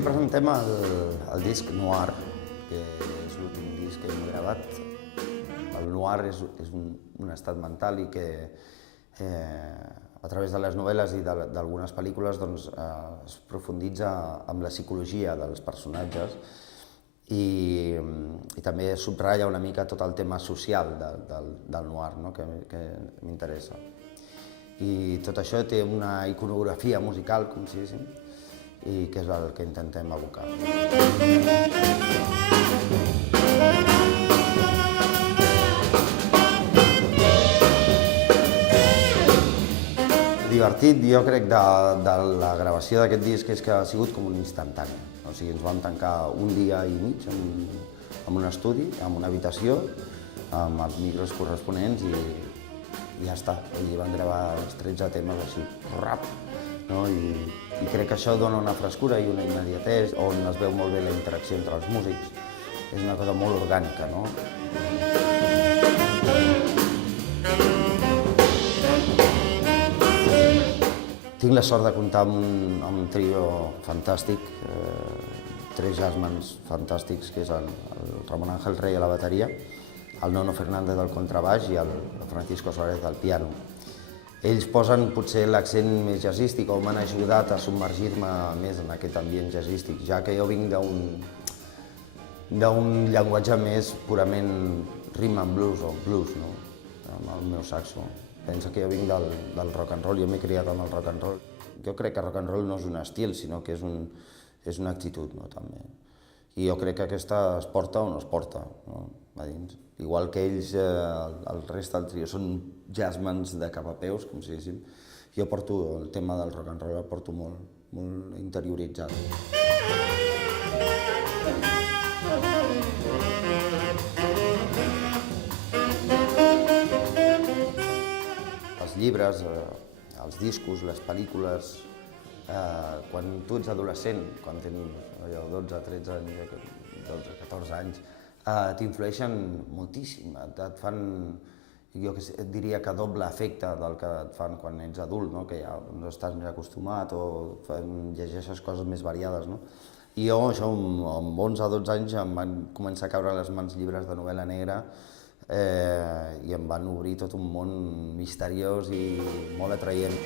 Avui presentem el disc Noir, que és l'últim disc que hem gravat. El noir és un estat mental i que a través de les novel·les i d'algunes pel·lícules es profunditza amb la psicologia dels personatges i també subratlla una mica tot el tema social del noir, que m'interessa. I tot això té una iconografia musical, com si diguéssim, i que és el que intentem evocar. Divertit, jo crec, de la gravació d'aquest disc és que ha sigut com un instantani. O sigui, ens vam tancar un dia i mig en un estudi, en una habitació, amb els micros corresponents i ja està. I van gravar els 13 temes així, rap, no? I crec que això dona una frescura i una immediatesa, on es veu molt bé la interacció entre els músics. És una cosa molt orgànica, no? Tinc la sort de comptar amb un trio fantàstic, 3 jazzmans fantàstics, que és el Ramon Ángel Rey a la bateria, el Nono Fernández del contrabaix i el Francisco Suárez del piano. Ells posen potser l'accent més jazzístic o m'han ajudat a submergir-me més en aquest ambient jazzístic, ja que jo vinc d'un llenguatge més purament rhythm and blues o blues, no? Amb el meu saxo. Pensa que jo vinc del rock and roll, jo m'he criat amb el rock and roll. Jo crec que rock and roll no és un estil, sinó que és una actitud, no, també. I jo crec que aquesta es porta o no es porta, no? A dins. Igual que ells, el reste del trio, són jazzmans de cap a peus, com si diguéssim. Jo porto el tema del rock and roll, el porto molt interioritzat. Els llibres, els discos, les pel·lícules, quan tu ets adolescent, quan tens 12, 13 anys, 12, 14 anys, t'influeixen moltíssim, et fan, jo et diria que doble efecte del que et fan quan ets adult, no? Que ja estàs més acostumat o llegeixes coses més variades, no? I jo, això, amb 11 o 12 anys em van començar a caure a les mans llibres de novel·la negra i em van obrir tot un món misteriós i molt atraient.